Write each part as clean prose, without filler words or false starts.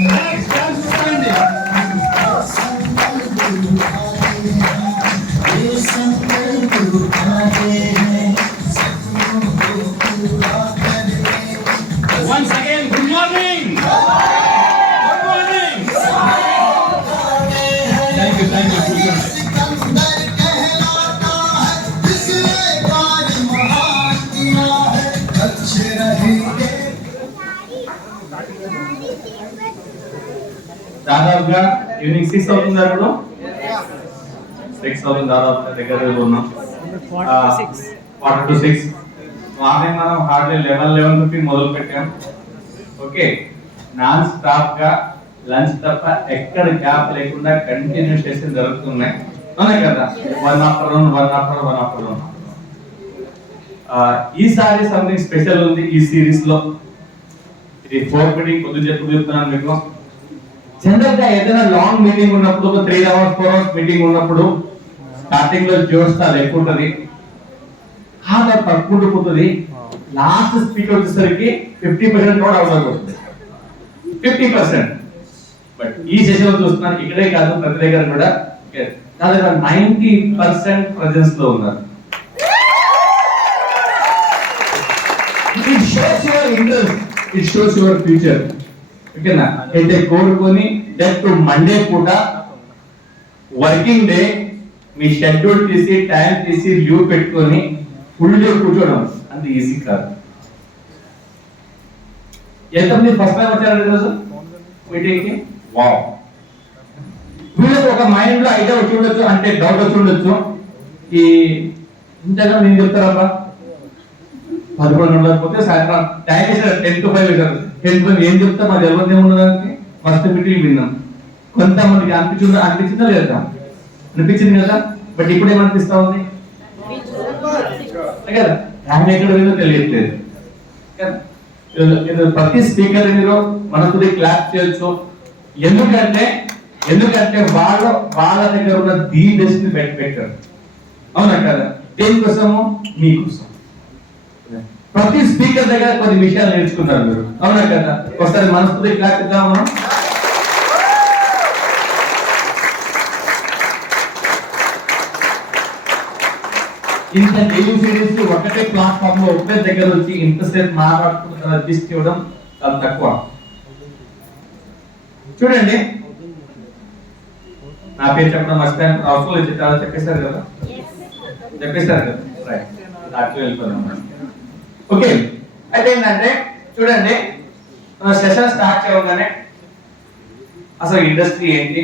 Once again, good morning. Good morning. Thank you. దాదాపుగా evening 6 అవుతుంది ఇప్పుడు 6 అవుతుంది దాదాపుగా దగ్గర ఉన్నాం 4:46 మార్నింగ్ మనం హార్డ్లీ 11:50 మొదలు పెట్టాం. ఓకే, నాన్ స్టాప్ గా లంచ్ తప్ప ఎక్కడ గ్యాప్ లేకుండా కంటిన్యూ సెషన్ జరుగుతున్నాయి. అవునా కదా? 1 after 1. ఈసారి సంథింగ్ స్పెషల్ ఉంది ఈ సిరీస్ లో. ఇది 4th మీటింగ్ పొద్దున్న చెప్తున్నాను మీకు. జనరల్ గా ఏదైనా లాంగ్ మీటింగ్ ఉన్నప్పుడు, ఒక 3 hours 4 hours మీటింగ్ ఉన్నప్పుడు స్టార్టింగ్ లో జోష్ చాలా ఎక్కువ ఉంటుంది, ఆగా తక్కువ పోతుంది. లాస్ట్ స్పీచ్ వచ్చేసరికి 50% కూడా అవుతుంది, 50%. బట్ ఈ సెషన్ చూస్తున్నాను, ఇక్కడే కాదు ప్రతి దగ్గర కూడా దాదాపు 90% ప్రెజెన్స్ లో ఉన్నారు. It shows your interest, it shows your future. ఓకేనా? అయితే కోరుకొని డైరెక్ట్ మండే పూట వర్కింగ్ డే మీ షెడ్యూల్ తీసి టైం తీసి లీవ్ పెట్టుకొని ఫుల్ డే కూర్చోవడం అంత ఈజీ కాదు. ఎంతమంది ఫస్ట్ టైం వచ్చారు ఈరోజు మీటింగ్ కి? వావ్! వీళ్ళకి ఒక మైండ్ లో ఐడియా వచ్చి ఉండొచ్చు, అంటే డౌట్ వచ్చి ఉండొచ్చు, ఈ ఇంతగా నేను చెప్తారబ్బా 11 ఉండకపోతే సాయంత్రం టైం వేసారు 10 to 5 వేసారు. 10 to 5 ఏం చెప్తా మాది ఎవరిది ఏమున్నదానికి ఫస్ట్ మీటింగ్ విన్నాం. కొంతమందికి అనిపించిందా లేదా? అనిపించింది కదా. బట్ ఇప్పుడు ఏమనిపిస్తా ఉంది కదా, టైం ఎక్కడ పోయిందో తెలియట్లేదు కదా. ప్రతి స్పీకర్ మీరు మనకు క్లాప్ చేయొచ్చు. ఎందుకంటే వాళ్ళ దగ్గర ఉన్న ది బెస్ట్ ని పెట్టారు. అవునా కదా? దేనికోసము? మీకోసం. ప్రతి స్పీకర్ దగ్గర కొన్ని విషయాలు నేర్చుకుంటారు మీరు. అవునా కదా? ఒకసారి మనస్ఫూర్తి క్లాప్ ఇద్దాం మనం. ఇంత డైలీ సిరీస్ ఒకటే ప్లాట్ఫామ్ లో ఒకటే దగ్గర వచ్చి ఇంతసేపు మాట్లాడుకుంటున్న లిస్ట్ ఇవ్వడం చాలా తక్కువ. చూడండి, నా పేరు చెప్పడం మర్చిపోయాను, అవసరం లేదు, చెప్పేశారు కదా. Right, okay. అయితే ఏంటంటే చూడండి, సెషన్ స్టార్ట్ చేయగానే అసలు ఇండస్ట్రీ ఏంటి,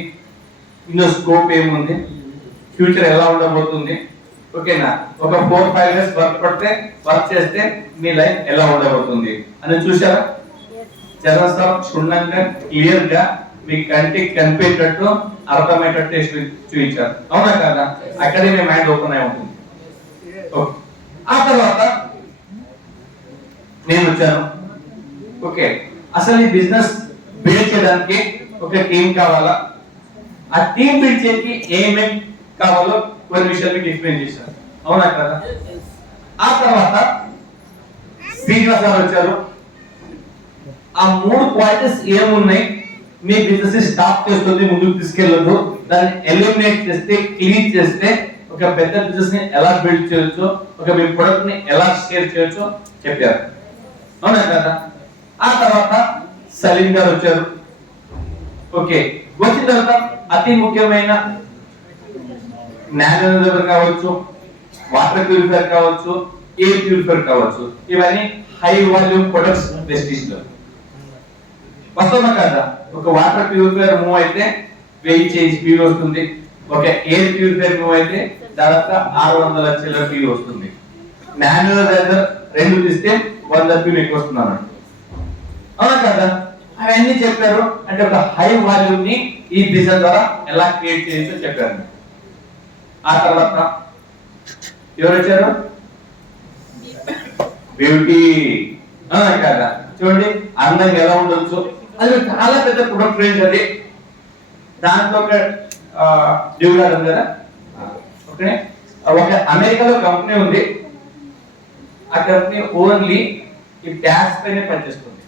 ఇందులో స్కోప్ ఏముంది, ఫ్యూచర్ ఎలా ఉండబోతుంది, ఓకేనా, ఒక 4-5 years వర్క్ చేస్తే మీ లైఫ్ ఎలా ఉండబోతుంది అని చూసారా? చదవస్తాం క్షుణ్ణంగా క్లియర్ గా మీ కంటికి కనిపించేటట్టు అర్థమయ్యేటట్టు చూపించారు. అవునా కదా? అక్కడే మీ మైండ్ ఓపెన్ అయి ఉంటుంది. ఆ తర్వాత నేను వచ్చాను. ఓకే, అసలు ఈ బిజినెస్ బిల్డ్ చేయడానికి ఒక టీం కావాలా, ఆ టీం బిల్డ్ చేయడానికి ఏమేం కావాలో కొన్ని విషయాలు మీకు ఎక్స్ప్లెయిన్ చేశారు. అవునా కదా? ఆ తర్వాత శ్రీనివాస్ గారు వచ్చారు. ఆ 3 క్వాలిటీస్ ఏమున్నాయి, మీ బిజినెస్ స్టాప్ చేస్తుంది, ముందుకు తీసుకెళ్ళదు, దాన్ని ఎలిమినేట్ చేస్తే, క్లీన్ చేస్తే ఒక పెద్ద బిజినెస్ ని ఎలా బిల్డ్ చేయొచ్చు, ఒక మీ ప్రొడక్ట్ ని ఎలా షేర్ చేయొచ్చు చెప్పారు. అవునా కదా? ఆ తర్వాత సలీం గారు వచ్చారు. ఓకే, వచ్చిన తర్వాత అతి ముఖ్యమైన నానోవర్ కావచ్చు, వాటర్ ప్యూరిఫైర్ కావచ్చు, ఎయిర్ ప్యూరిఫైర్ కావచ్చు, ఇవన్నీ హై వాల్యూమ్ ప్రొడక్ట్స్ వెస్టీజ్ లో. వాస్తవమా కదా? ఒక వాటర్ ప్యూరిఫైర్ మూవ్ అయితే 1000 PV వస్తుంది, ఒక ఎయిర్ ప్యూరిఫైర్ మూవ్ అయితే దాదాపుగా 600 చిల్లర PV వస్తుంది. నానోవర్ 2 తీస్తే 100 PV ఎక్కువ వస్తుంది అన్నమాట. అవునా కదా? అవన్నీ చెప్పారు. అంటే ఒక హై వాల్యూమ్ ని ఈ బిజినెస్ ద్వారా ఎలా క్రియేట్ చేయొచ్చో చెప్పారు. ఆ తర్వాత ఎవరు వచ్చారు? బ్యూటీ. కదా, చూడండి అందంగా ఎలా ఉండొచ్చు, అది చాలా పెద్ద ప్రొడక్ట్ రేంజ్. అది దాంట్లో ఒక డ్యూలార్ ఉంది కదా, ఓకే, ఒక అమెరికాలో కంపెనీ ఉంది. ఆ కంపెనీ ఓన్లీ ఈ ట్యాక్స్ పైన పనిచేస్తుంది.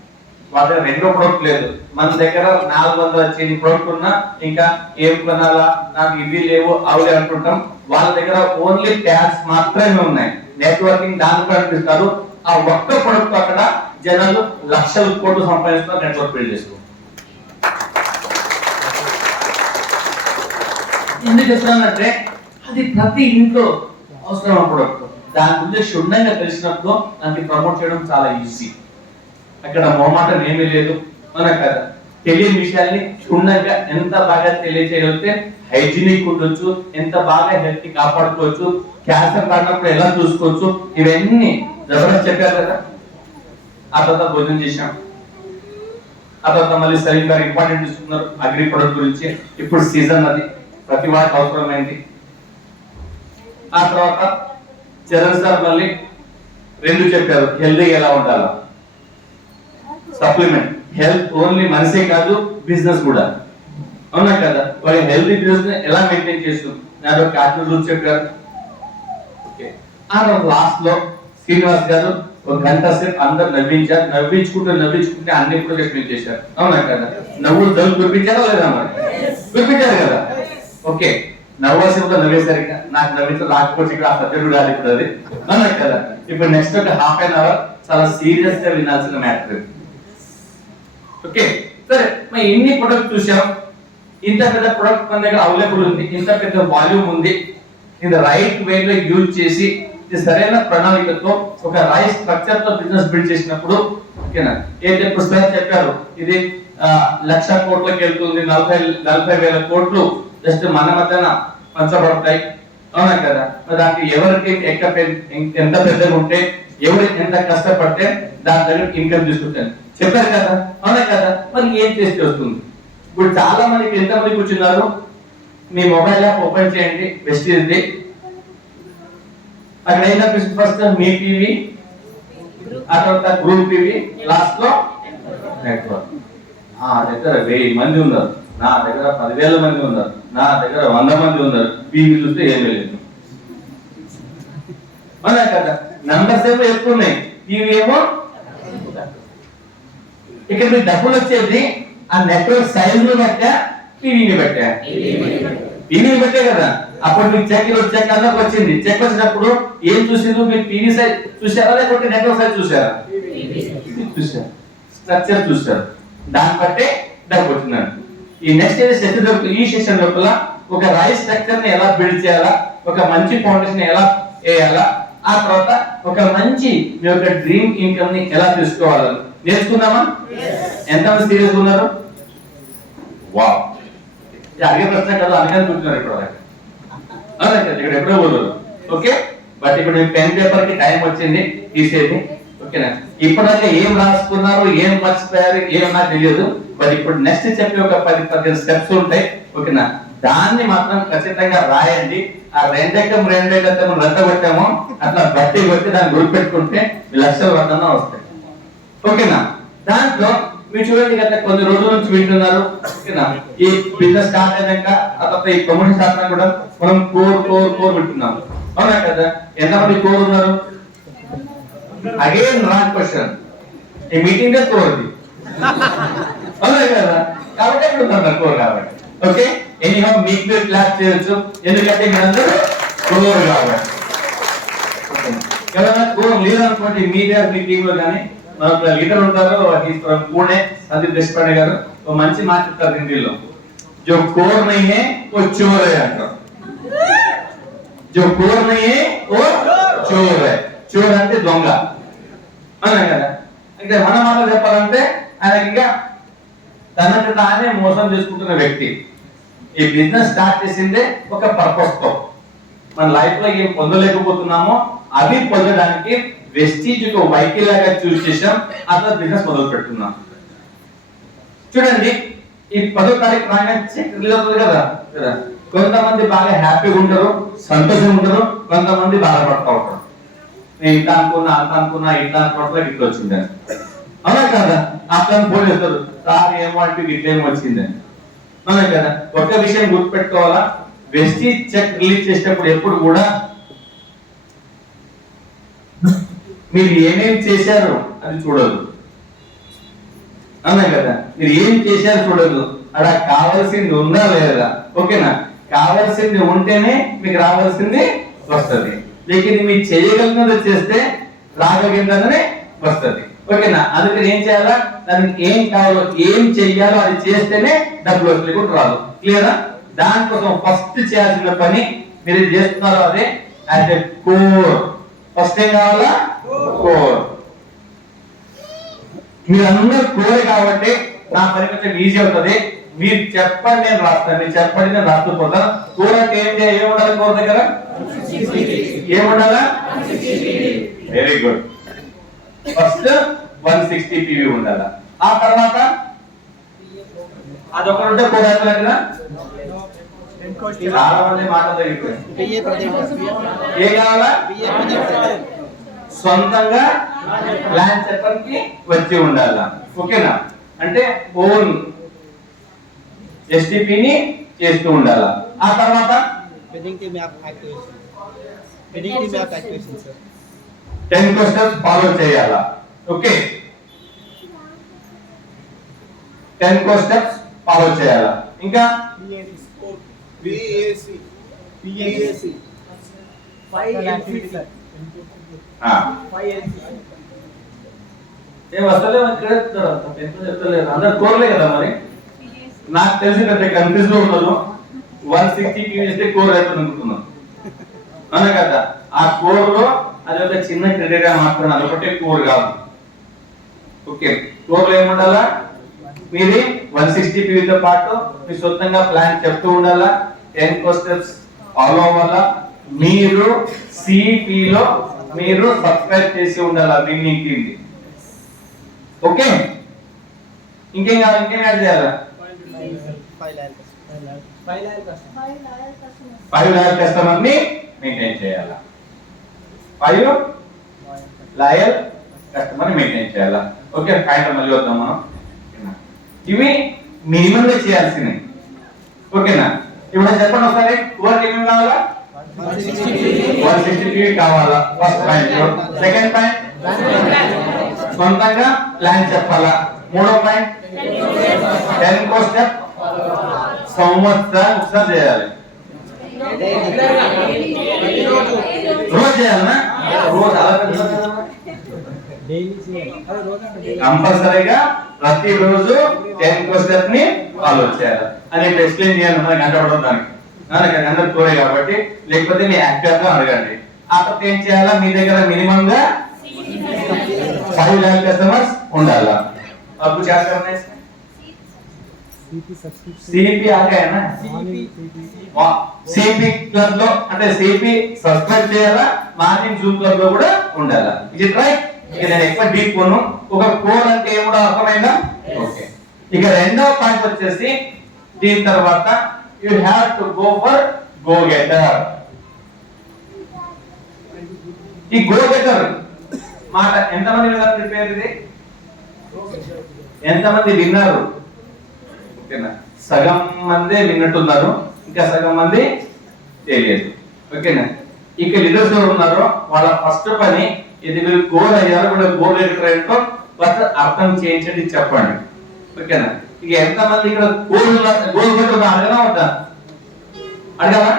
వాళ్ళ దగ్గర రెండో ప్రొడక్ట్ లేదు. మన దగ్గర 400 ప్రొడక్ట్ ఉన్నా ఇంకా ఏం కొనాలా, నాకు ఇవి లేవు అవి లేవు అనుకుంటాం. వాళ్ళ దగ్గర ఓన్లీ ట్యాబ్స్ మాత్రమే ఉన్నాయి. నెట్వర్కింగ్ దాని ప్రకటిస్తారు. ఆ ఒక్క ప్రొడక్ట్ అక్కడ జనాలు లక్షల కోట్లు సంపాదిస్తున్నారు నెట్వర్క్ బిల్డ్ చేసుకో. ఎందుకు చెప్తానంటే అది ప్రతి ఇంట్లో అవసరమైన ప్రొడక్ట్. దాని గురించి క్షుణ్ణంగా తెలిసినప్పుడు దాన్ని ప్రమోట్ చేయడం చాలా ఈజీ. అక్కడ మొహమాటం ఏమీ లేదు. అవునా కదా? తెలియని విషయాల్ని క్షుణ్ణంగా ఎంత బాగా తెలియచేయగలిగితే హైజీనిక్ ఉండొచ్చు, ఎంత బాగా హెల్త్ ని కాపాడుకోవచ్చు, క్యాన్సర్ పడినప్పుడు ఎలా చూసుకోవచ్చు, ఇవన్నీ జబర్దస్త్ చెప్పారు కదా. ఆ తర్వాత భోజనం చేశాం. ఆ తర్వాత మళ్ళీ సలీం గారు ఇంపార్టెంట్ తీసుకున్నారు అగ్రి ప్రొడక్ట్ గురించి. ఇప్పుడు సీజన్ అది, ప్రతి వారికి అవసరమైంది. ఆ తర్వాత చరణ్ సార్ మళ్ళీ 2 చెప్పారు, హెల్తీ ఎలా ఉండాలా. సప్లిమెంట్ హెల్త్ ఓన్లీ మనిషే కాదు, బిజినెస్ కూడా. అవునా కదా? వాళ్ళు హెల్తీ బిజినెస్ ఎలా మెయింటైన్ చేస్తూ నాకు క్యాటరీస్ చెప్పారు. ఆ లాస్ట్ లో శ్రీనివాస్ గారు 1 గంట సేపు అందరు నవ్వించారు. నవ్వించుకుంటే అన్ని ప్రొజెక్ట్ చేశారు. అవునా కదా? నవ్వులు దవ్వులు గుర్పించారా లేదా? మరి గుర్పించారు కదా. ఓకే, నవ్వాల్సిన నవ్వేసరిగా నాకు నవ్వించ రాకపోతే ఇక్కడ ఆ సబ్జెక్ట్ రాదు ఇప్పుడు అది. అవునా కదా? ఇప్పుడు నెక్స్ట్ ఒక ½ an hour చాలా సీరియస్ గా వినాల్సిన మ్యాటర్. ఓకే సరే, మరి ఎన్ని ప్రొడక్ట్ చూసాం. ఇంత పెద్ద ప్రొడక్ట్ మన దగ్గర అవైలబుల్ ఉంది, ఇంత పెద్ద వాల్యూమ్ ఉంది. ఇది రైట్ వే లో యూజ్ చేసి ఇది సరైన ప్రణాళికతో ఒక రైట్ స్ట్రక్చర్ తో బిజినెస్ బిల్డ్ చేసినప్పుడు, ఓకేనా? ఏదైతే ఇప్పుడు సార్ చెప్పారు ఇది 1,00,000 కోట్లకి వెళ్తుంది, 40,000 కోట్లు జస్ట్ మన మధ్యన పంచబడతాయి. అవునా కదా? దానికి ఎవరికి ఎంత పెద్దగా ఉంటే, ఎవరు ఎంత కష్టపడితే దాని దగ్గర ఇన్కమ్ తీసుకుంటాను చెప్పారు కదా. అవునా కదా? మరి ఏం చేస్తే వస్తుంది? ఇప్పుడు చాలా మందికి ఎంతమంది కూర్చున్నారు, మీ మొబైల్ యాప్ ఓపెన్ చేయండి, బెస్ట్ ఇది. అక్కడ ఏం కనిపిస్తుంది? ఫస్ట్ మీ టీవీ, ఆ తర్వాత గ్రూప్ టీవీ, లాస్ట్ లో నెట్వర్క్. ఆ దగ్గర 1000 మంది ఉన్నారు, నా దగ్గర 10,000 మంది ఉన్నారు, నా దగ్గర 100 మంది ఉన్నారు. టీవీ చూస్తే ఏమీ లేదు. అవునా కదా? నంబర్స్ ఏమో ఎక్కువ ఉన్నాయి, టీవీ ఏమో. ఇక్కడ మీకు డబ్బులు వచ్చేది ఆ నెట్వర్క్ సైజ్ ను బట్టా, టీవీని బట్టా? టీవీని బట్టే కదా. అప్పుడు మీకు చెక్ అందరికి వచ్చింది. చెక్ వచ్చినప్పుడు ఏం చూసిండ్రు? మీరు టీవీ సైజ్ చూసారా లేకపోతే నెట్వర్క్ సైజ్ చూసారా? చూసారు, స్ట్రక్చర్ చూసారు, దాన్ని బట్టే డబ్బు వచ్చిందండి. ఈ నెక్స్ట్ ఈ సెషన్ లోపల ఒక రైట్ స్ట్రక్చర్ ని ఎలా బిల్డ్ చేయాలా, ఒక మంచి ఫౌండేషన్ ఎలా వేయాలా, ఆ తర్వాత ఒక మంచి మీ యొక్క డ్రీమ్ ఇన్కమ్ ని ఎలా తీసుకోవాలి నేర్చుకుందామా? ఎంతమంది సీరియస్ ఉన్నారు? వావ్, అడిగే ప్రశ్న కదా, అడిగాను కూర్చున్నారు ఇక్కడ. అవునా కదా? ఇక్కడ ఎప్పుడో పోలేదు. ఓకే, బట్ ఇప్పుడు పెన్ పేపర్ కి టైం వచ్చింది తీసేది. ఓకేనా? ఇప్పటిదాకా ఏం రాసుకున్నారు, ఏం మర్చిపోయారు, ఏం నాకు తెలియదు. బట్ ఇప్పుడు నెక్స్ట్ చెప్పే ఒక 10-15 స్టెప్స్ ఉంటాయి. ఓకేనా? దాన్ని మాత్రం ఖచ్చితంగా రాయండి. ఆ రెండెక్కం రద్ద కొట్టామో అట్లా బట్టి కొట్టి దాన్ని గుర్తుపెట్టుకుంటే 1,00,000 రద్దన్నా వస్తాయి. ఓకేనా? దాంట్లో మీరు చూడండి కదా, కొన్ని రోజుల నుంచి వింటున్నారు. ఓకేనా? ఈ బిజినెస్ స్టార్ట్ అయినాక తర్వాత ఈ ప్రమోషన్ స్టార్ట్ అయినా కూడా మనం కోర్ వింటున్నాం. అవునా కదా? ఎంతమంది కోర్ ఉన్నారు? Again wrong question. ఈ మీటింగ్ కోర్ది. అవునా కదా? కాబట్టి ఎక్కడ ఉన్నారు కోర్ కాబట్టి. ఓకే, ఎనీహౌ మీకు మీరు క్లాస్ చేయొచ్చు, ఎందుకంటే మీరందరూ కోర్ కాబట్టి. ఎవరైనా కోర్ లేదనుకోండి మీ టీమ్ లో కానీ మనకు లీడర్ ఉంటారు, పూణే సందీప్ దేశపాండే గారు ఒక మంచి మాట చెప్తారు హిందీలో, జో కోర్ నహీ హై వో చోర్ హై అంటారు. జో కోర్ నహీ హై వో చోర్ హై. చోర్ అంటే దొంగ. అవునా కదా? అంటే మన మాట చెప్పాలంటే ఆయనకి తనకు తానే మోసం చేసుకుంటున్న వ్యక్తి. ఈ బిజినెస్ స్టార్ట్ చేసిందే ఒక పర్పస్ తో. మన లైఫ్ లో ఏం పొందలేకపోతున్నామో అవి పొందడానికి వెస్టీజ్ ఒక వెహికల్ లాగా చూస్ చేసాం. అట్లా బిజినెస్ మొదలు పెట్టుకున్నాం. చూడండి, ఈ 10వ తారీఖు రాగానే రిలీజ్ అవుతుంది కదా. కొంతమంది బాగా హ్యాపీగా ఉంటారు, సంతోషంగా ఉంటారు, కొంతమంది బాధపడతా ఉంటారు. నేను ఇట్లా అనుకున్నా, అంత అనుకున్నా, ఇట్లా అనుకుంటా ఇట్లా వచ్చిందని. అవునా కదా? అట్లా ఫోన్ చేస్తారు, సార్ ఏమో అంటే ఇట్లేమో వచ్చిందని. అవునా కదా? ఒక విషయం గుర్తుపెట్టుకోవాలా, వెస్టీజ్ చెక్ రిలీజ్ చేసేటప్పుడు ఎప్పుడు కూడా మీరు ఏమేమి చేశారు అది చూడదు. అన్నా కదా, మీరు ఏం చేశారు చూడదు, అక్కడ కావాల్సింది ఉందా లేదా. ఓకేనా, కావాల్సింది ఉంటేనే మీకు రావాల్సింది వస్తుంది. లేక మీరు చేయగలిగినది చేస్తే రాగలిగిందనే వస్తుంది. ఓకేనా, అందుకని ఏం చేయాలా, దానికి ఏం కావాలో ఏం చెయ్యాలో అది చేస్తేనే డబ్బులు వస్తుంది, కూడా రాదు. క్లియరా? దానికోసం ఫస్ట్ చేయాల్సిన పని మీరు చేస్తున్నారో అదే యాజ్ ఎ కోర్. ఫస్ట్ ఏం కావాలా, కోర్. మీరు అందరూ కోరే కాబట్టి నా పని కొంచెం ఈజీ అవుతుంది. మీరు చెప్పండి నేను రాస్తాను, మీరు చెప్పండి నేను రాకపోతాను. కోర్ అంటే ఏముండాలి, కోర్ దగ్గర ఏముండాలా? Very good. ఫస్ట్ 160 PV ఉండాలి. ఆ తర్వాత అదొకటి ఉంటే కోర్ అయిపోయినట్టుగా చాలా మంది మాటలు ఏ కావాలా, సొంతంగా ప్లాన్ చెప్పడానికి వచ్చి ఉండాలా. ఓకేనా, అంటే ఓన్ ఎస్టిపిని చేస్తూ ఉండాలా. ఆ తర్వాత 10 క్వశ్చన్స్ ఫాలో చేయాలా. ఓకే, 10 క్వశ్చన్స్ ఫాలో చేయాలా. ఇంకా ఏం వస్తలేవు ఇక్కడ చెప్తలేదు, అందరు కోరలే కదా. మరి నాకు తెలిసి పెద్ద కన్ఫ్యూజ్ లో ఉన్నాను. 160 చేస్తే కోర్ అయిపోతుంది అనుకుంటున్నాను, అవునా కదా. ఆ కోర్ లో అది ఒక చిన్న క్రెడిట్ మాత్రం, అదొకటే కోర్ కాదు. ఓకే, కోర్ లో ఏముండాలా, మీది 160 PVతో పాటు మీ సొంతంగా ప్లాన్ చెప్తూ ఉండాలా, 10 క్వశ్చన్స్ ఫాలో అవ్వాలా, మీరు సిపిలో మీరు సబ్స్క్రైబ్ చేసి ఉండాలా విన్నింగ్ టీమ్. ఓకే, ఇంకేం కావాలి, ఇంకేం యాడ్ చేయాలా? 5 లాయల్ కస్టమర్ ని మెయింటైన్ చేయాలా. 5 లాయల్ కస్టమర్ ని మెయింటైన్ చేయాలా. ఓకే, పాయింట్ మళ్ళీ వద్దాం మనం. ఇవి మినిమం గా చేయాల్సినవి. ఓకేనా, ఇప్పుడు చెప్పండి ఒకసారి, కోర్కి ఏమేమి కావాలా? 160 PV కావాలా, ఫస్ట్ పాయింట్. సెకండ్ పాయింట్, సొంతంగా ప్లాన్ చెప్పాలా. మూడో పాయింట్, 10 క్వశ్చన్ సంవత్సరం ఒకసారి చేయాలి. రోజు చేయాలన్నా, రోజు కంపల్సరీగా ప్రతిరోజు 10 క్వశ్చన్ ని ఫాలో చేయాలి అని ఎక్స్ప్లెయిన్ చేయాలి. మనకి అంటపడడానికి అందరు కోరే కాబట్టి, లేకపోతే మీ యాక్టివ్ గా అడగండి. ఆ తర్వాత ఏం చేయాలా, మీ దగ్గర మినిమం గా 5 lakh కస్టమర్స్ ఉండాలా. అప్పుడు చేస్తారా సిపి ఆగాయనా, సిపి క్లబ్ లో అంటే సిపి సబ్స్క్రైబ్ చేయాలా, మార్నింగ్ జూమ్ క్లబ్ లో కూడా ఉండాలా. ఇది రైట్. ఇక నేను ఎక్కువ డీప్ పోను. ఒక కోర్ అంటే ఏమో అర్థమైందా? ఓకే, ఇక రెండవ పాయింట్ వచ్చేసి దీని తర్వాత you have to go for go getter. ఈ గో గెటర్ మాట ఎంతమంది విన్నారు? ప్రిపేర్ ఇది ఎంతమంది విన్నారు? ఓకేనా, సగం మందే విన్నట్టున్నారు, ఇంకా సగం మంది తెలియదు. ఓకేనా, ఇక లీడర్స్ ఎవరు ఉన్నారో వాళ్ళ ఫస్ట్ పని ఇది, మీరు గోల్ అయ్యారో కూడా గోల్ లెటర్ ఏంటో ఫస్ట్ అర్థం చేయించండి, చెప్పండి. ఓకేనా, ఇక ఎంతమంది ఇక్కడ గోల్ కొట్టు అడగనా వద్దా? అడగాలా?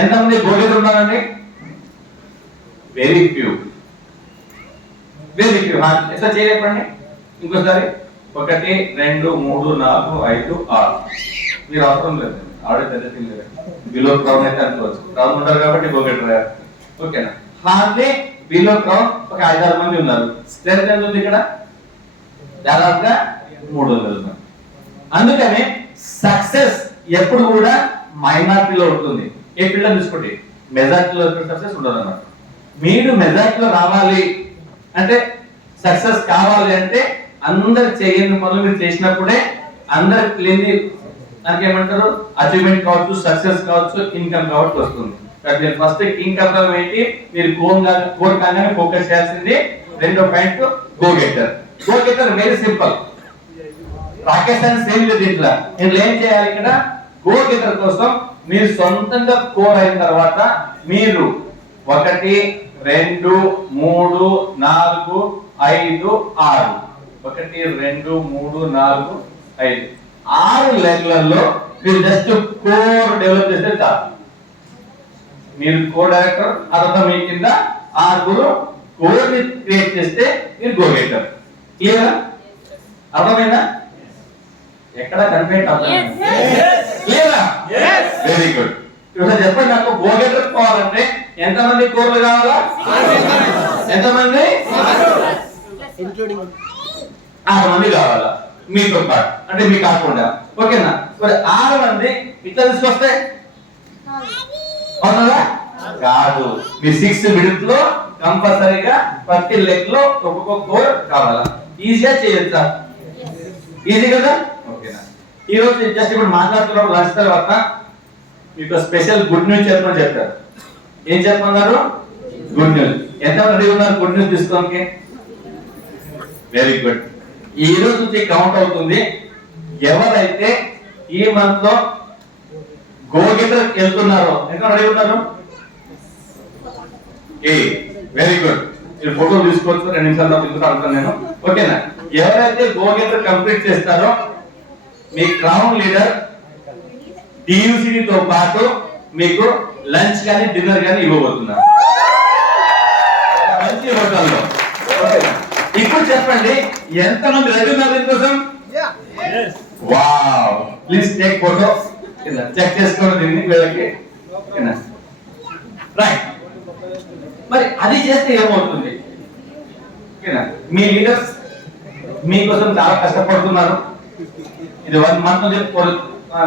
ఎంతమంది గోల్ లెటర్ ఉన్నారండి? Very few, very few. ఎట్లా చేయలేపండి ఇంకోసారి. 1 2 3 4 5 6 మీరు అవసరం లేదు, ఆవిడ పెద్ద తెలియదు. బిలో క్రౌన్ అయితే అనుకోవచ్చు, క్రౌన్ ఉంటారు కాబట్టి గోగెటర్. ఓకేనా, హార్డ్లీ బిలో క్రౌన్ ఒక 5-6 మంది ఉన్నారు. స్ట్రెంత్ ఎంత ఉంది ఇక్కడ? దాదాపుగా 300 ఉన్నారు. అందుకని సక్సెస్ ఎప్పుడు కూడా మైనారిటీలో ఉంటుంది. ఏ ఫీల్డ్ చూసుకోండి, మెజారిటీలో సక్సెస్ ఉండదు అన్నమాట. మీరు మెజారిటీలో రావాలి అంటే, సక్సెస్ కావాలి అంటే అందరు చేయని పనులు మీరు చేసినప్పుడే అందరు క్లీన్లీ దానికి ఏమంటారు, అచీవ్మెంట్ కావచ్చు, సక్సెస్ కావచ్చు, ఇన్కమ్ కావచ్చు వస్తుంది. కాబట్టి ఫస్ట్ ఇన్కమ్ ఏంటి, మీరు కోర్ కాగానే ఫోకస్ చేయాల్సింది. రెండో point go getter. Go getter very simple, Rakesh అని సేమ్ లేదు. ఇట్లా నేను ఏం చేయాలి ఇక్కడ, గో గెటర్ కోసం మీరు సొంతంగా కోర్ అయిన తర్వాత మీరు 1 2 3 4 5 6 1 2 3 4 5 6 లెగ్లలో మీరు జస్ట్ కోర్ డెవలప్ చేస్తే చాలు. మీరు కో డైరెక్టర్, ఆ తర్వాత మీ కింద 6 కోర్ ని క్రియేట్ చేస్తే మీరు గో గెటర్. క్లియర్? అర్థమైందా? ఎక్కడ కన్ఫ్యూజ్ అవుతుంది? క్లియరా? Very good. ఇప్పుడు చెప్పండి, నాకు గో గెటర్ పోవాలంటే ఎంతమంది కోర్లు కావాలా? ఎంతమంది? 6 మంది కావాలా మీతో పాటు, అంటే మీ కాకుండా. ఓకేనా? మరి 6 మంది ఇట్లా తీసుకొస్తే అవుతుందా? కాదు. మీ 6 మినిట్స్ లో కంపల్సరీగా ప్రతి లెగ్ లో ఒక్కొక్క కోర్ కావాలా. ఈజీగా చేయొచ్చా? ఈజీ కదా? ఓకేనా? ఈ రోజు జస్ట్ ఇప్పుడు మాట్లాడుతున్నప్పుడు లంచ్ తర్వాత మీకు స్పెషల్ గుడ్ న్యూస్ చెప్పమని చెప్పారు. ఏం చెప్పమన్నారు? Good news. ఎంతమంది రెడీ ఉన్నారు గుడ్ న్యూస్ తీసుకోనికి? Very good. ఈ రోజు నుంచి కౌంట్ అవుతుంది. ఎవరైతే ఈ మంత్ లో గో గెటర్ వెళ్తున్నారో ఎంత రెడీ ఉన్నారు? Very good. మీరు ఫోటో తీసుకోవచ్చు, 2 నిమిషాల్లో తీసుకుంటాను నేను. ఓకేనా? ఎవరైతే గో గెటర్ కంప్లీట్ చేస్తారో మీ క్రౌన్ లీడర్ డియూసిడి తో పాటు మీకు లంచ్ కానీ డిన్నర్ కానీ ఇవ్వబోతున్నారు మంచి హోటల్లో. ఇప్పుడు చెప్పండి, ఎంతమంది రెడీ ఉన్నారు దీనికోసం? Wow. Please take photo. Check చేసుకోండి దీన్ని వీళ్ళకి. రైట్. మరి అది చేస్తే ఏమవుతుంది? మీ లీడర్స్ మీకోసం చాలా కష్టపడుతున్నారు. ఇది 1 మంత్ నుంచి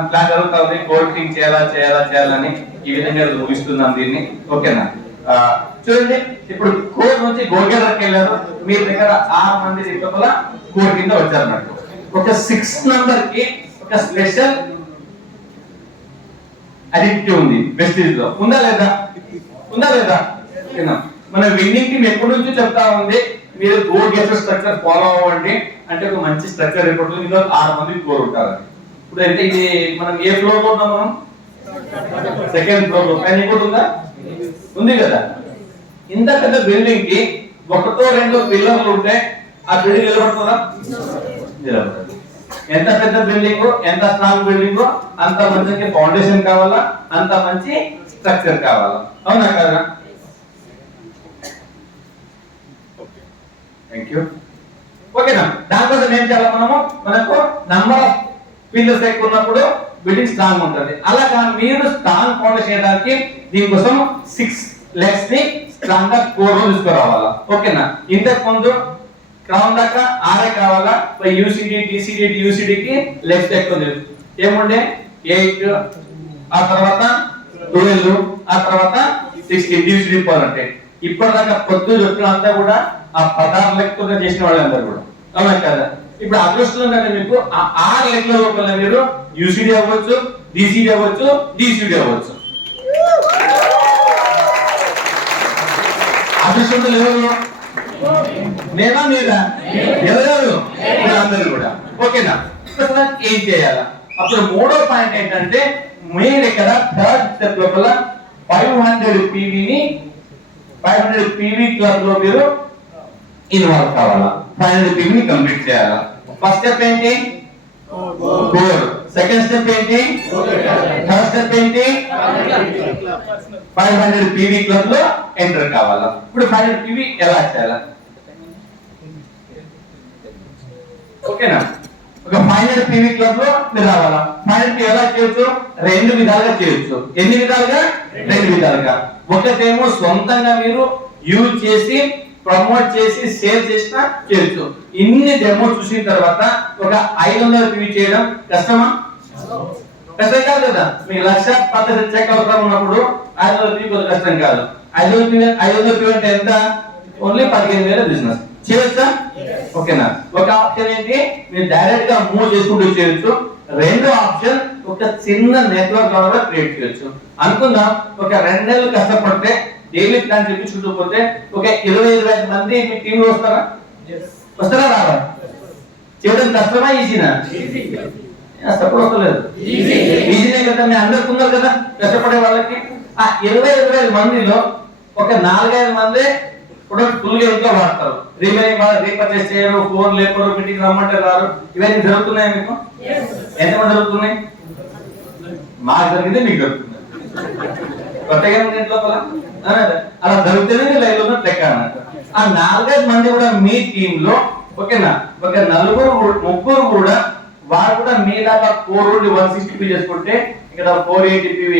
ప్లాన్ జరుగుతుంది. కోచింగ్ చేయాలని ఈ విధంగా ఊహిస్తున్నాం దీన్ని. ఓకేనా? చూడండి, ఇప్పుడు కోర్ నుంచి గోగెర్కి వెళ్ళారు. మీ దగ్గర 6 మంది లోపల కోర్ కింద వచ్చారన్నట్టు. ఒక 6 నంబర్ కి ఒక స్పెషల్ ఐడెంటిటీ ఉంది వెస్టీజ్ లో. ఉందా లేదా? మన విన్నింగ్ టీమ్ ఎప్పటి నుంచి చెప్తా ఉంది, మీరు గో గెటర్ స్ట్రక్చర్ ఫాలో అవ్వండి అంటే ఒక మంచి స్ట్రక్చర్ ఏర్పడుతుంది. ఇందులో 6 మంది కోర్ ఉంటారు. ఇప్పుడు అయితే ఇది మనం ఏ ఫ్లోర్ లో ఉన్నాం? మనం 2nd ఫ్లోర్ లో. పైన ఇంకోటి ఉందా? ఉంది కదా. ఇంత పెద్ద బిల్డింగ్ కి 1 2 పిల్లర్లు ఉంటే ఆ బిల్డింగ్ నిలబడుతుందా? నిలబడదు. ఎంత పెద్ద బిల్డింగ్, ఎంత స్ట్రాంగ్ బిల్డింగ్, అంత మంచి ఫౌండేషన్ కావాలా, అంత మంచి స్ట్రక్చర్ కావాలా. అవునా కదా? Thank you. ఓకేనా? దానికోసం ఏం చేయాలి మనము? మనకు నంబర్ ఆఫ్ పిల్లర్స్ ఎక్కువ ఉన్నప్పుడు బిల్డింగ్ స్ట్రాంగ్ ఉంటుంది. అలాగా మీరు స్ట్రాంగ్ ఫౌండేషన్ చేయడానికి దీనికోసం 6 లెగ్స్ ని స్ట్రాంగ్ గా కోర్ లో తీసుకురావాలా. ఓకేనా? ఇంతకు ముందు క్రౌన్ దాకా 6 కావాలా. యూసిడి డిసిడి డియూసిడి కి లెగ్స్ ఎక్కువ ఏముండే 8, ఆ తర్వాత 12, ఆ తర్వాత 16 డిసిడి పోవాలంటే. ఇప్పటిదాకా పొద్దు చెప్పినంతా కూడా ఆ 16 లెక్కతో చేసిన వాళ్ళందరూ కూడా. అవునా కదా? ఇప్పుడు అదృష్టం కంటే మీకు ఆ 6 లెక్కల లోపల మీరు యూసిడి అవ్వచ్చు, డిసిడి అవ్వచ్చు, డిసిడి అవ్వచ్చు. అదృష్టం ఎవరు? నేనా మీరా? ఎవరెవరు? అందరూ కూడా. ఓకేనా? ఏం చేయాలా? అప్పుడు 3వ పాయింట్ ఏంటంటే, మీరు ఇక్కడ 3rd స్టెప్ లోపల 500 PV క్లబ్ లో మీరు ఇన్వాల్వ్ కావాలా. 500 PV ని కంప్లీట్ చేయాలా. ఫస్ట్ స్టెప్ ఏంటి? కోర్. సెకండ్ స్టెప్ ఏంటి? థర్డ్ స్టెప్ ఏంటి? 500 PV క్లబ్ లో ఎంటర్ కావాలా. ఇప్పుడు 500 PV ఎలా చేయాలా? ఓకేనా? ఒక 500 PV క్లబ్ లో మీరు రావాలా. 500 ఎలా చేయొచ్చు? 2 విధాలుగా చేయొచ్చు. ఎన్ని విధాలుగా? 2 విధాలుగా. ఒకటేమో సొంతంగా మీరు యూజ్ చేసి ప్రమోట్ చేసి సేల్ చేసినా చేయొచ్చు. ఇన్ని డెమో చూసిన తర్వాత ఒక 500 PV చేయడం కష్టమా? కష్టం కాదు కదా. మీకు 1,00,000 పద్ధతి చెక్ అవసరం ఉన్నప్పుడు 500 PV కొంచెం కష్టం కాదు. 500 PV అంటే ఎంత? ఓన్లీ 15,000 బిజినెస్ చేయొచ్చా? ఓకేనా? ఒక ఆప్షన్ ఏంటి? మీరు డైరెక్ట్ గా మూవ్ చేసుకుంటూ చేయొచ్చు. రెండో ఆప్షన్ ఒక చిన్న నెట్వర్క్ కూడా క్రియేట్ చేయొచ్చు. అనుకుందాం, ఒక 2 నెలలు కష్టపడితే డైలీ ప్లాన్ చెప్పించుకుంటూ పోతే ఒక 20-25 మంది మీ టీమ్ లో వస్తారా? వస్తారా? రారా? చేయడం కష్టమా? ఈజీనా? సపోర్ట్ వస్తలేదు. ఈజీనే కదా. మీ అందరికి ఉన్నారు కదా కష్టపడే వాళ్ళకి. ఆ 20-25 మందిలో ఒక 4-5 మంది ప్రొడక్ట్ ఫుల్ గా ఇంట్లో వాడతారు, రిమైనింగ్ రీపర్చేస్ చేయరు, ఫోన్ లేపరు, మీటింగ్ రమ్మంటే రారు. ఇవన్నీ జరుగుతున్నాయి మీకు? ఎంతమంది జరుగుతున్నాయి? మాకు జరిగింది, మీకు జరుగుతుంది. కొత్తగా ఉంది ఇంట్లో అలా జరుగుతూనే లైవ్ లో లెక్క అన్నట్టు. ఆ 4-5 మంది కూడా మీ టీమ్ లో ఓకేనా, ఒక ముగ్గురు కూడా వారు కూడా మీలాగా 460p చేసుకుంటే ఇక్కడ 480p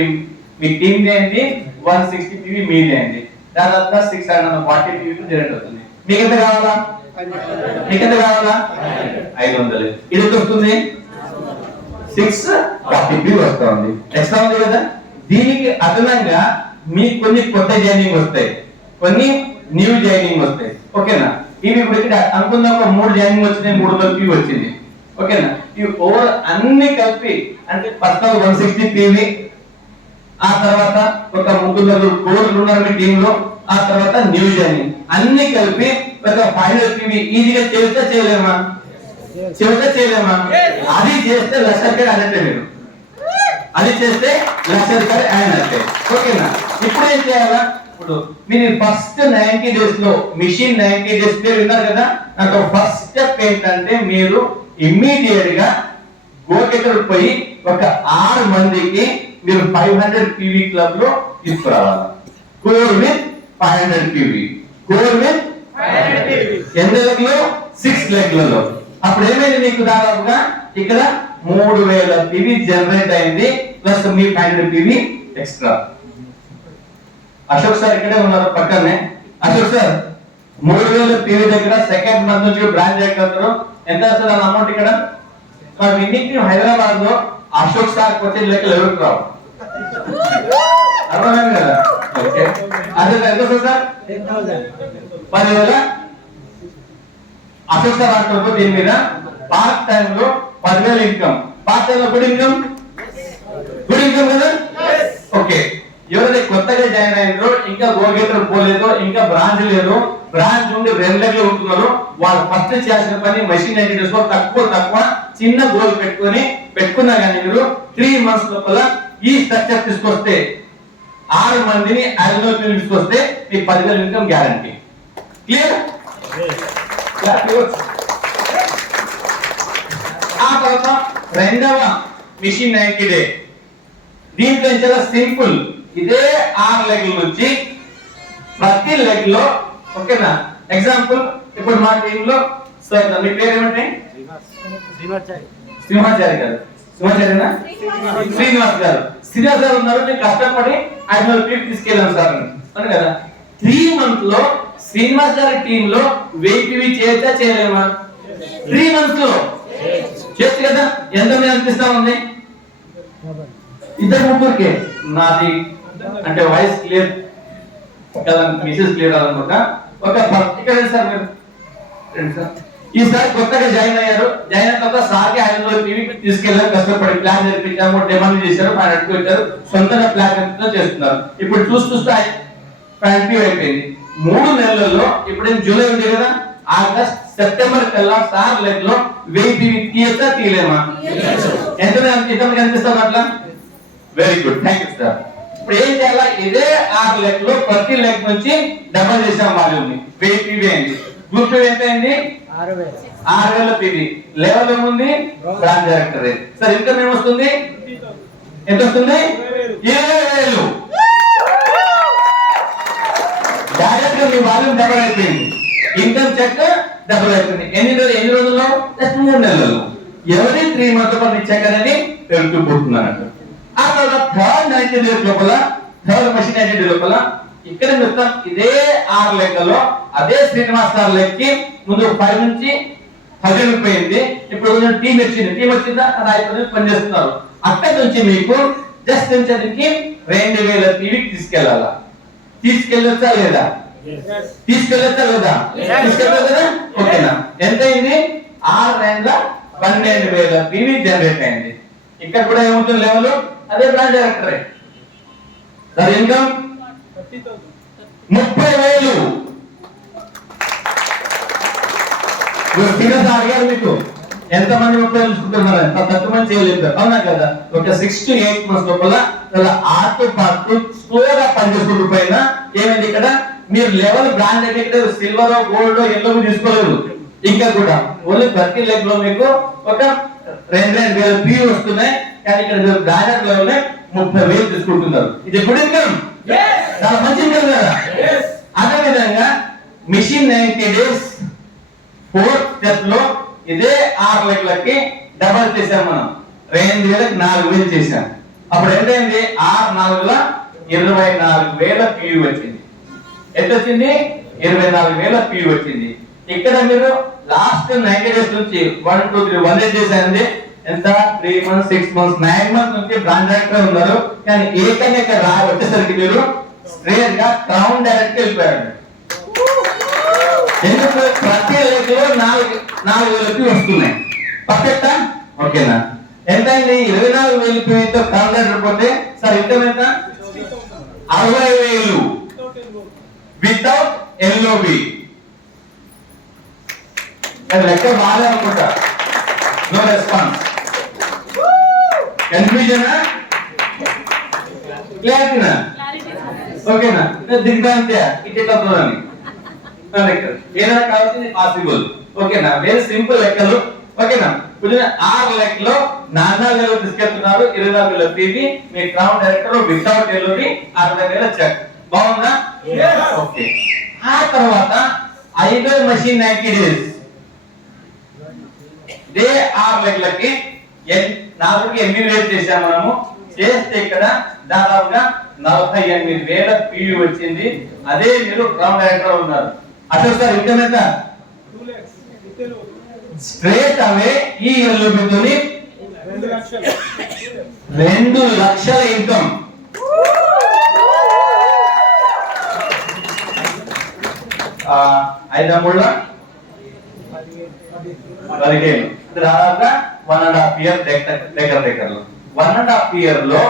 మీ టీమ్ ఏంటి, 160p మీదే అండి. దాదాపుగా 640p జనరేట్ అవుతుంది. మీకు ఎంత కావాలా? 500. ఇది ఎంత వస్తుంది? 640p వస్తుంది. ఎక్స్ట్రా ఉంది కదా. దీనికి అదనంగా మీకు కొన్ని కొత్త జాయినింగ్ వస్తాయి, కొన్ని న్యూ జాయినింగ్ వస్తాయి. ఓకేనా? ఇవి ఇప్పుడు ఇక్కడ అనుకున్న ఒక 3 జాయినింగ్ వచ్చినాయి, 300p వచ్చింది. ఓకేనా? ఇవి ఓవర్ అన్ని కలిపి అంటే పర్సనల్ 160p, ఆ తర్వాత ఒక 300 కోర్లు ఉన్నారు మీ టీమ్ లో, ఆ తర్వాత న్యూ జాయినింగ్ అన్ని కలిపి ఒక 500p ఈజీగా చేయలేమా? అది చేస్తే లక్ష రూపాయలు అన్నట్టే. మీరు అది చేస్తే లక్ష రూపాయలు అయినట్టే. ఓకేనా? ఇప్పుడు ఏం చేయాలా? ఇప్పుడు మీరు ఫస్ట్ 90 days లో మిషన్ 90 days మీరు విన్నారు కదా. నాకు ఫస్ట్ స్టెప్ ఏంటంటే మీరు ఇమ్మీడియట్ గా గోకెటర్ పోయి ఒక 6 మందికి మీరు 500p క్లబ్ లో తీసుకురావాలి. Core with 500p, core with 500p ఎన్ని లెగ్లో? 6 లెగ్లలో. అప్పుడు ఏమైంది మీకు? దాదాపుగా ఇక్కడ 3000p జనరేట్ అయింది, ప్లస్ మీ 500p ఎక్స్ట్రా. అశోక్ సార్ ఇక్కడే ఉన్నారు పక్కనే. అశోక్ సార్ 3000p దగ్గర సెకండ్ మంత్ నుంచి బ్రాంచ్ చేస్తారు. ఎంత వస్తుంది అమౌంట్ ఇక్కడ? మరి ఇన్నింటి హైదరాబాద్ లో అశోక్ సార్ వచ్చే లెక్కలు ఎవరికి రావు, అర్థమైంది కదా. అదే ఎంత వస్తుంది సార్? 10,000. అశోక్ సార్ అంటారు దీని మీద పార్ట్ టైం లో 10,000 ఇన్కమ్. పార్ట్ టైం లో గుడ్ ఇన్కమ్ కదా. ఓకే, ఎవరైతే కొత్తగా జాయిన్ అయ్యారో, ఇంకా గోగేటర్ పోలేదో, ఇంకా బ్రాంచ్ లేదు, బ్రాంచ్ నుండి 2 లెగ్లు ఉంటున్నారు, వాళ్ళు ఫస్ట్ చేయాల్సిన పని మెషిన్ 90 days లో తక్కువ చిన్న గోల్ పెట్టుకున్నా కానీ మీరు 3 months లోపల ఈ స్ట్రక్చర్ తీసుకొస్తే 6 మందిని 500p తీసుకొస్తే మీ 10,000 ఇన్కమ్ గ్యారంటీ. క్లియర్? ఆ తర్వాత రెండవ మిషన్ 90 day. దీంట్లో చాలా సింపుల్. ఇదే 6 లెగ్ల నుంచి ప్రతి లెగ్ లో ఓకేనా. ఎగ్జాంపుల్ ఇప్పుడు మా టీమ్ లో సార్ మీ పేరు ఏమంటే? సింహాచారి గారు. సింహాచారినా? శ్రీనివాస్ గారు. శ్రీనివాస్ గారు ఉన్నారు. నేను కష్టపడి 500p తీసుకెళ్ళాను సార్ అని కదా. 3 months లో శ్రీనివాస్ గారి టీమ్ లో 1000p చేయొచ్చా చేయలేమా? 3 months లో చేస్తే కదా. ఎంత మీద అనిపిస్తా ఉంది? 2-3కే. నాది అంటే వాయిస్ క్లియర్ కదా, మెసేజ్ క్లియర్ అవ్వాలనుకుంటా. ఒక ఇక్కడ సార్ మీరు ఈసారి కొత్తగా జాయిన్ అయ్యారు. జాయిన్ అయిన తర్వాత సార్కి 500p తీసుకెళ్ళారు, కష్టపడి ప్లాన్ జరిపించాము, డిమాండ్ చేశారు, 500p పెట్టారు, సొంతంగా ప్లాన్ చేస్తున్నారు. ఇప్పుడు చూస్తూ 500p అయిపోయింది. 3 నెలల్లో ఇప్పుడు జూలై ఉంది కదా, ఆగస్ట్ సెప్టెంబర్ కల్లా సార్ లెగ్ లో 1000p తీయచ్చా తీయలేమా? ఎంత కనిపిస్తాం అట్లా? Very good, thank you sir. ఇప్పుడు ఏం చేయాలా? ఇదే 6 లెగ్ లో ప్రతి లెగ్ నుంచి డబల్ చేసాం వాల్యూమ్ ని. 1000p అయింది. గ్రూప్ ఎంత అయింది? 6,000p. లెవెల్ ఏముంది? Branch director. సార్ ఇన్కమ్ ఏమొస్తుంది? ఎంత వస్తుంది? 20,000. డైరెక్ట్ గా మీ వాల్యూమ్ డబల్ అయిపోయింది, ఇన్కమ్ చెక్ డబల్ అయిపోయింది. ఎన్ని రోజుల్లో? జస్ట్ 3 నెలల్లో. ఎవరి 3 months లో మీ చెక్ అనేది పెరుగుతూ పోతున్నారు. ఆ తర్వాత థర్డ్ 90 days లోపల, థర్డ్ మెషిన్ 90 days లోపల ఇక్కడ మొత్తం ఇదే 6 లెక్కలో అదే శ్రీనివాస్ సార్ లెక్కి ముందు 5 నుంచి 10 అయిపోయింది. ఇప్పుడు కొంచెం టీం వచ్చిందా అది అయిపోయి పనిచేస్తున్నారు. అక్కడి నుంచి మీకు జస్ట్ నుంచి 2,000p తీసుకెళ్ళాలా? తీసుకెళ్ళొచ్చా లేదా? తీసుకెళ్ళాలి కదా. ఓకేనా? ఎంత అయింది? 6 12,000p జనరేట్ అయింది. ఇక్కడ కూడా ఏముంటుంది లెవెల్? అదే బ్రాంచ్ డైరెక్టరే. దాని ఇన్కమ్ 30,000. అడిగారు మీకు ఎంతమంది 30,000 చూసుకుంటున్నారు? తక్కువ మంది చేయలేదు, అవునా కదా. ఒక 6 to 8 months లోపల ఆటో పాటు స్లోగా పనిచేసుకుంటూ పైన ఏమైంది? ఇక్కడ మీరు level brand silver gold yellow తీసుకోలేదు. ఇంకా కూడా ఓన్లీ ప్రతి లెగ్ లో మీకు ఒక 2,000 ఫీ వస్తున్నాయి. కానీ ఇక్కడ మీరు బ్రాండెడ్ లెవెల్ 30,000 తీసుకుంటున్నారు. ఇది గుడ్ ఇన్కమ్, చాలా మంచి ఇన్కమ్ కదా. అదే విధంగా మిషన్ 90 డేస్ 4th స్టెప్ లో ఇదే 6 లెగ్లకి డబల్ చేసాం మనం. 2,000కి 4,000 చేసాం. అప్పుడు ఎంతైంది? 6,4ల 24,000 ఫీ వచ్చింది. ఎంత వచ్చింది? 24,000 ఫీ వచ్చింది. ఇక్కడ మీరు లాస్ట్ 90 డేస్ నుంచి 1 2 3 100 డేస్ అయింది. ఎంత? 3 months 6 months 9 months నుంచి బ్రాండ్ డైరెక్టర్ ఉన్నారు. కానీ ఏకైక వచ్చేసరికి మీరు స్ట్రేట్ గా క్రౌన్ డైరెక్ట్ వెళ్ళిపోయారు. ఎందుకు? ప్రతి లెక్కలో 4,000 ఫీ వస్తున్నాయి. పర్ఫెక్టా? ఓకేనా? ఎంత అయింది? 24,000 ఫీతో క్రౌన్ డైరెక్టర్ పోతే సార్ ఇన్కమ్ ఎంత? 60,000 వితౌట్ ఎల్ఓబి. లెక్క బాగా అనుకుంటా. No response. కన్ఫ్యూజన్? క్లారిటీనా? ఓకేనా? దిగ్భ్రాంతి ఇట్లా చూడండి. ఏదైనా కావాల్సింది పాసిబుల్. ఓకేనా? వెరీ సింపుల్ లెక్కలు. ఓకేనా? 6 లెక్కలో 4,000 తీసుకెళ్తున్నారు. 24,000 ఫీజీ. మీ crown director without LOB 60,000 check. బాగుందా? ఓకే. ఆ తర్వాత 5 మషిన్ 90 డేస్ ఇదే 6 లెక్కలకి 8,000 చేసాం మనము. చేస్తే ఇక్కడ దాదాపుగా 48,000 పీవీ వచ్చింది. అదే మీరు క్రౌన్ డైరెక్టర్ ఉన్నారు. అసలు సార్ ఇన్కమ్ ఎంత? స్ట్రేట్ అవే ఈ ఎల్ఓబితోని 2 లక్షల ఇన్కమ్. ఐదమ్ముళ్ళ 15 దాదాపుగా 1.5 year దగ్గరలో 1.5 year లో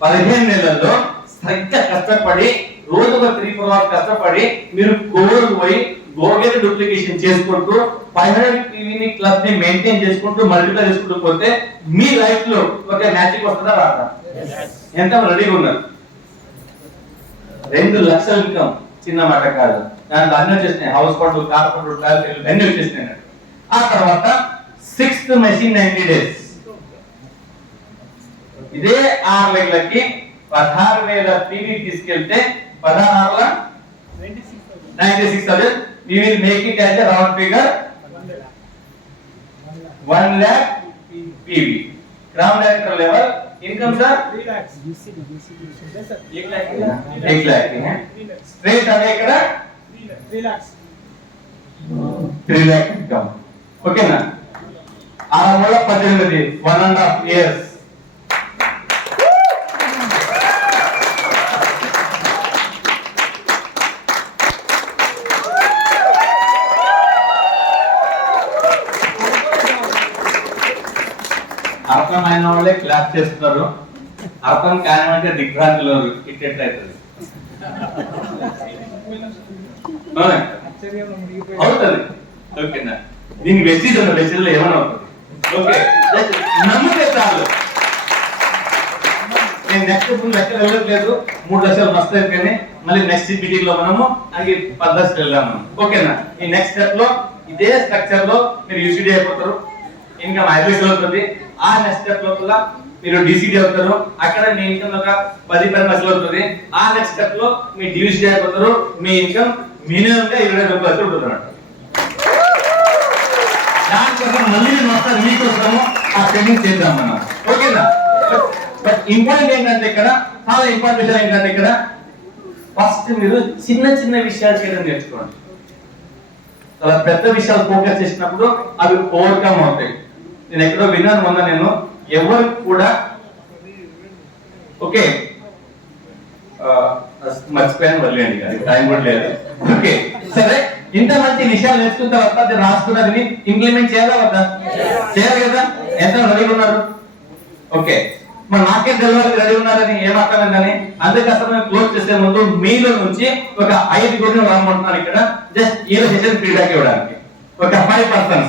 15 నెలల్లో సరిగ్గా కష్టపడి రోజుకు 3-4 hours కష్టపడి మీరు కోర్ పోయి గోగెల్ డూప్లికేషన్ చేసుకుంటూ 500 పీవీని క్లబ్ ని మెయింటైన్ చేసుకుంటూ మల్టిప్లై చేసుకుంటూ పోతే మీ లైఫ్ లో ఒక మ్యాజిక్ వస్తుందా రాదా? ఎంత రెడీగా ఉన్నారు? 2 లక్షల ఇన్కమ్ చిన్న మాట కాదు. దాంట్లో అన్ని వచ్చేసినాయి. House quote, car quote, travel అన్ని వచ్చేసినాయి. ఆ తర్వాత 6th మషిన్ 90 డేస్ ఇదే 6 లెగ్లకి 16,000 పీవీ తీసుకెళ్తే 16ల 96,000. We will make it as a round figure 1 lakh PV. Ground director level income sir 3 lakhs. 1 lakh है. Straight away ikkada 3 lakhs. 3 lakh income. Okay na? ఆరమూల 18 1.5 years. అర్థమైన వాళ్ళే class చేస్తున్నారు. అర్థం కాని అంటే దిగ్భ్రాంతిలో ఇట్టెట్లయితుంది. అవుతుంది. ఓకేనా? దీనికి వెస్టీజ్ ఉంది. వెస్టీజ్ లో ఏమైనా అవుతుంది. ఓకే, నమ్మితే చాలు. నేను నెక్స్ట్ 3 లక్షలు వెళ్ళట్లేదు. 3 లక్షలు మస్తు కానీ మళ్ళీ నెక్స్ట్ మీటింగ్ లో మనము అది 10 లక్షలు వెళ్దాము. ఓకేనా? ఈ నెక్స్ట్ స్టెప్ లో ఇదే స్ట్రక్చర్ లో మీరు యూసీడీ అయిపోతారు. ఇన్కమ్ ఐబీఎస్ అవుతుంది. ఆ నెక్స్ట్ స్టెప్ లోపల మీరు డిసిడి అవుతారు. అక్కడ మీ ఇన్కమ్ ఒక 10-12 లక్షలు అవుతుంది. ఆ నెక్స్ట్ స్టెప్ లో మీ డిసిడి అయిపోతారు. మీ ఇన్కమ్ మినిమం గా 22 లక్షలు ఉంటుంది అన్నమాట. దానికోసం మళ్ళీ నేను వస్తాను మీకోసము ఆ ట్రైనింగ్ చేద్దాం మనం. ఓకేనా? బట్ ఇంపార్టెంట్ ఏంటంటే ఇక్కడ చాలా ఇంపార్టెంట్ విషయం ఏంటంటే ఇక్కడ ఫస్ట్ మీరు చిన్న చిన్న విషయాలు చేయడం నేర్చుకోండి. చాలా పెద్ద విషయాలు ఫోకస్ చేసినప్పుడు అవి ఓవర్కమ్ అవుతాయి. నేను ఎక్కడో విన్నాను మొన్న, నేను ఎవరు కూడా ఓకే మర్చిపోయాను వదిలేండి, అది టైం కూడా లేదు. ఓకే సరే, ఇంత మంచి విషయాలు నేర్చుకున్న తర్వాత అది రాసుకున్నది ఇంప్లిమెంట్ చేయాలా వద్దా? చేయాలి కదా. ఎంత రెడీ ఉన్నారు? ఓకే, మరి నాకే డెలివరీ రెడీ ఉన్నారని ఏమాత్రం కానీ అందుకోసం క్లోజ్ చేసే ముందు మీలో నుంచి ఒక 5 రమ్మంటున్నాను ఇక్కడ. జస్ట్ ఈ సెషన్ ఫీడ్బ్యాక్ ఇవ్వడానికి ఒక 5 persons